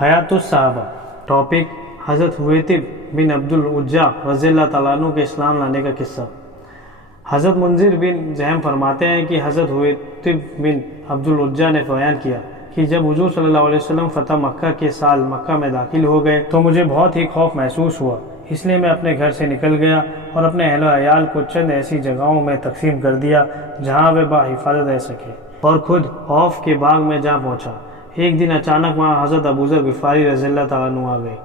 हयात सहाबा। टॉपिक हज़रत हुवैतिब बिन अब्दुल उज्जा रज़ियल्लाहु तआला अन्हु के इस्लाम लाने का किस्सा। हज़रत मुंजिर बिन जहम फरमाते हैं कि हज़रत हुवैतिब बिन अब्दुल उज्जा ने बयान किया कि जब हुजूर सल्लल्लाहु अलैहि वसल्लम फ़तह मक्का के साल मक्का में दाखिल हो गए तो मुझे बहुत ही खौफ महसूस हुआ, इसलिए मैं अपने घर से निकल गया और अपने अहल अयाल को चंद ऐसी जगहों में तकसीम कर दिया जहाँ वे बाहिफाजत रह सके और खुद औफ के बाग में जा पहुँचा। एक दिन अचानक वहाँ हज़रत अबू ज़र ग़िफ़ारी रज़ियल्लाहु तआला अन्हु आ गए।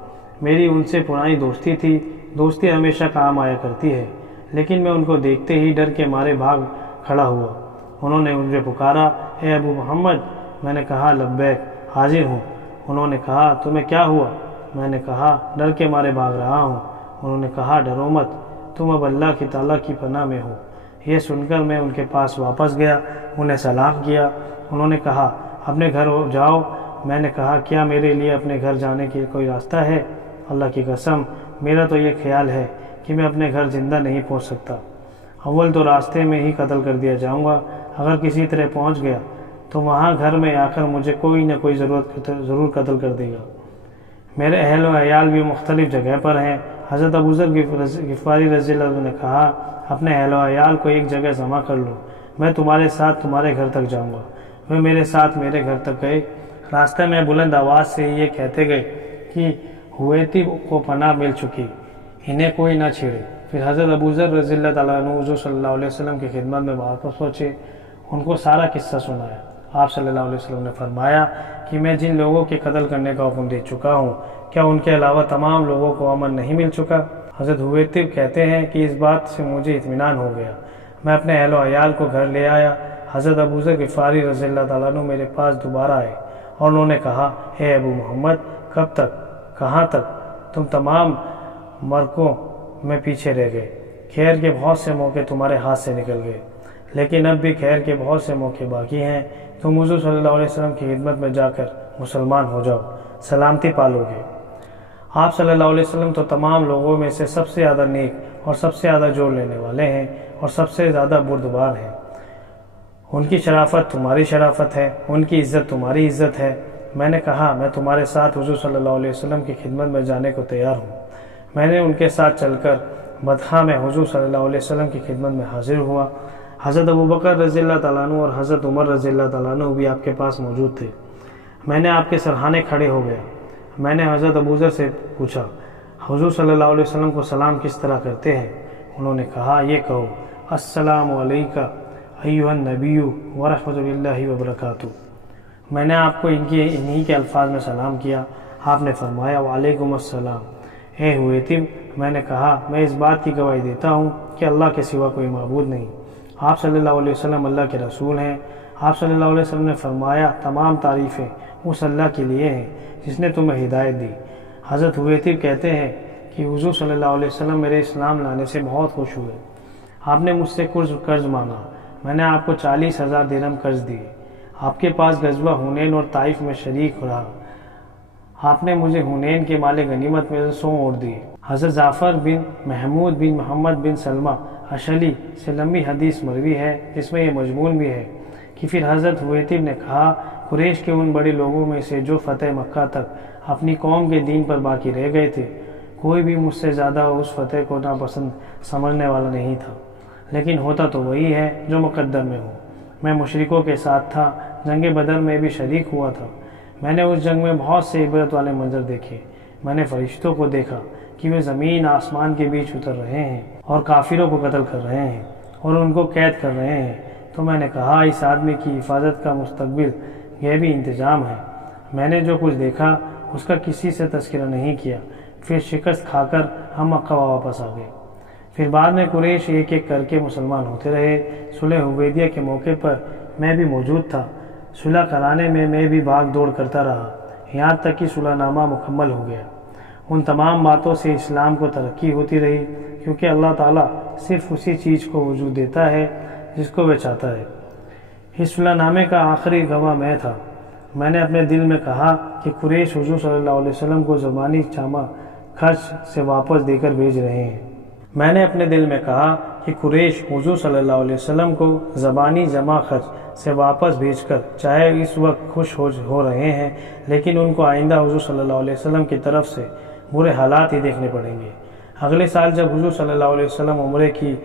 मेरी उनसे पुरानी दोस्ती थी, दोस्ती हमेशा काम आया करती है, लेकिन मैं उनको देखते ही डर के मारे भाग खड़ा हुआ। उन्होंने मुझे पुकारा, ए अबू मोहम्मद। मैंने कहा, लब्बैक, हाजिर हूँ। उन्होंने कहा, तुम्हें क्या हुआ? मैंने कहा, डर के मारे भाग रहा हूँ। उन्होंने कहा, डरो मत, तुम अब अल्लाह की ताला की पनाह में हो। ये सुनकर मैं उनके पास वापस गया, उन्हें सलाम किया। उन्होंने कहा, अपने घर जाओ। मैंने कहा, क्या मेरे लिए अपने घर जाने की कोई रास्ता है? अल्लाह की कसम, मेरा तो ये ख्याल है कि मैं अपने घर ज़िंदा नहीं पहुंच सकता। अव्वल तो रास्ते में ही कत्ल कर दिया जाऊंगा, अगर किसी तरह पहुंच गया तो वहां घर में आकर मुझे कोई न कोई ज़रूर कत्ल कर देगा। मेरे अहल व अयाल भी मुख्तलिफ जगह पर हैं। हज़रत अबू ज़र ग़िफ़ारी रज़ियल्लाहु अन्हु ने कहा, अपने अहल व अयाल को एक जगह जमा कर लो, मैं तुम्हारे साथ तुम्हारे घर तक जाऊँगा। वे मेरे साथ मेरे घर तक गए। रास्ते में बुलंद आवाज़ से ये कहते गए कि हुवैतिब को पनाह मिल चुकी, इन्हें कोई ना छेड़े। फिर हज़रत अबू ज़र रज़ियल्लाहु तआला अन्हु हुज़ूर सल्लल्लाहु अलैहि वसल्लम की खिदमत में वापस पहुँचे, उनको सारा किस्सा सुनाया। आप सल्लल्लाहु अलैहि वसल्लम ने फरमाया कि मैं जिन लोगों के कत्ल करने का हुक्म दे चुका हूँ, क्या उनके अलावा तमाम लोगों को अमन नहीं मिल चुका? हज़रत हुवैतिब कहते हैं कि इस बात से मुझे इत्मीनान हो गया। मैं अपने अहल व अयाल को घर ले आया। हज़रत अबू ज़र ग़िफ़ारी रज़ियल्लाहु तआला अन्हु मेरे पास दोबारा आए और उन्होंने कहा, हे अबू मोहम्मद, कब तक, कहाँ तक? तुम तमाम मरकों में पीछे रह गए। खैर के बहुत से मौके तुम्हारे हाथ से निकल गए, लेकिन अब भी खैर के बहुत से मौके बाकी हैं। तुम हुज़ूर सल्लल्लाहु अलैहि वसल्लम की खिदमत में जाकर मुसलमान हो जाओ, सलामती पालोगे। आप सल्लल्लाहु अलैहि वसल्लम तो तमाम लोगों में से सबसे ज़्यादा नेक और सबसे ज़्यादा जोड़ लेने वाले हैं और सबसे ज़्यादा बुर्दबार हैं। उनकी शराफत तुम्हारी शराफत है, उनकी इज़्ज़त तुम्हारी इज़्ज़त है। मैंने कहा, मैं तुम्हारे साथ हुज़ूर सल्लल्लाहु अलैहि वसल्लम की खिदमत में जाने को तैयार हूँ। मैंने उनके साथ चलकर बदखा में हुज़ूर सल्लल्लाहु अलैहि वसल्लम की खिदमत में हाजिर हुआ। हज़रत अबू बकर रज़ियल्लाहु तआला अन्हु और हज़रत उमर रज़ियल्लाहु तआला अन्हु भी आपके पास मौजूद थे। मैंने आपके सरहाने खड़े हो गया। मैंने हज़रत अबू ज़र से पूछा, हुज़ूर सल्लल्लाहु अलैहि वसल्लम को सलाम किस तरह करते हैं? उन्होंने कहा, ये कहो, अस्सलामु अलैका अय्युहन नबिय्यु व रहमतुल्लाहि व बरकातुहू। मैंने आपको इन्हीं के अल्फाज में सलाम किया। आपने फरमाया, वालेकुम अस्सलाम। हे हुवैतिब, मैंने कहा, मैं इस बात की गवाही देता हूँ कि अल्लाह के सिवा कोई माबूद नहीं। आप सल्लल्लाहु अलैहि वसल्लम अल्लाह के रसूल हैं। आप सल्लल्लाहु अलैहि वसल्लम ने फरमाया, तमाम तारीफ़ें उस अल्लाह के लिए हैं जिसने तुम्हें हिदायत दी। हज़रत हुवैतिब कहते हैं कि हुज़ूर सल्लल्लाहु अलैहि वसल्लम मेरे इस्लाम लाने से बहुत खुश हुए। आपने मुझसे कर्ज़ मांगा, मैंने आपको 40,000 दिरहम कर्ज़ दिए। आपके पास गज़वा हुनैन और ताइफ में शरीक रहा। आपने मुझे हुनैन के माले गनीमत में से 100 ऊँट दिए। हज़रत जाफ़र बिन महमूद बिन मोहम्मद बिन सलमा अशली से लंबी हदीस मरवी है, जिसमें यह मजमून भी है कि फिर हज़रत हुवैतिब ने कहा, कुरैश के उन बड़े लोगों में से जो फ़तेह मक्का तक अपनी कौम के दीन पर बाकी रह गए थे, कोई भी मुझसे ज़्यादा उस फ़तेह को नापसंद समझने वाला नहीं था, लेकिन होता तो वही है जो मुक़द्दर में हो। मैं मुशरिकों के साथ था, जंग बदर में भी शरीक हुआ था। मैंने उस जंग में बहुत से इबरत वाले मंजर देखे। मैंने फरिश्तों को देखा कि वे ज़मीन आसमान के बीच उतर रहे हैं और काफिरों को कत्ल कर रहे हैं और उनको कैद कर रहे हैं। तो मैंने कहा, इस आदमी की हिफाजत का मुस्तकबिल गैबी इंतज़ाम है। मैंने जो कुछ देखा उसका किसी से तज़किरा नहीं किया। फिर शिकस्त खाकर हम मक्का वापस आ गए। फिर बाद में कुरैश एक एक करके मुसलमान होते रहे। सुलह हुदैबिया के मौके पर मैं भी मौजूद था। सुलह कराने में मैं भी भाग दौड़ करता रहा, यहाँ तक कि सुलहनामा मुकम्मल हो गया। उन तमाम बातों से इस्लाम को तरक्की होती रही, क्योंकि अल्लाह ताला सिर्फ़ उसी चीज़ को वजूद देता है जिसको वह चाहता है। इस सुलहनामे का आखिरी गवाह मैं था। मैंने अपने दिल में कहा कि कुरैश हुज़ूर सल्लल्लाहु अलैहि वसल्लम को ज़बानी चामा खर्च से वापस देकर भेज रहे हैं। मैंने अपने दिल में कहा کہ قریش حضور صلی اللہ علیہ وسلم کو زبانی جمع خرچ سے واپس بھیج کر چاہے اس وقت خوش ہو رہے ہیں، لیکن ان کو آئندہ حضور صلی اللہ علیہ وسلم کی طرف سے برے حالات ہی دیکھنے پڑیں گے۔ اگلے سال جب حضور صلی اللہ علیہ وسلم عمرے کی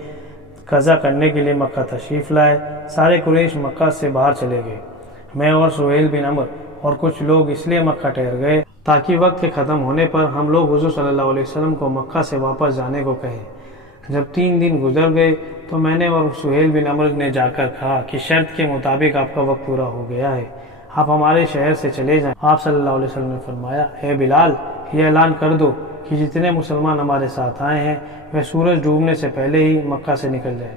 قضا کرنے کے لیے مکہ تشریف لائے، سارے قریش مکہ سے باہر چلے گئے۔ میں اور سہیل بن عمرو اور کچھ لوگ اس لیے مکہ ٹھہر گئے تاکہ وقت کے ختم ہونے پر ہم لوگ حضور صلی اللہ علیہ وسلم کو مکہ سے واپس جانے کو کہیں۔ جب 3 دن گزر گئے تو میں نے اور سہیل بن عمرو نے جا کر کہا کہ شرط کے مطابق آپ کا وقت پورا ہو گیا ہے، آپ ہمارے شہر سے چلے جائیں۔ آپ صلی اللہ علیہ وسلم نے فرمایا، اے بلال، یہ اعلان کر دو کہ جتنے مسلمان ہمارے ساتھ آئے ہیں وہ سورج ڈوبنے سے پہلے ہی مکہ سے نکل جائیں۔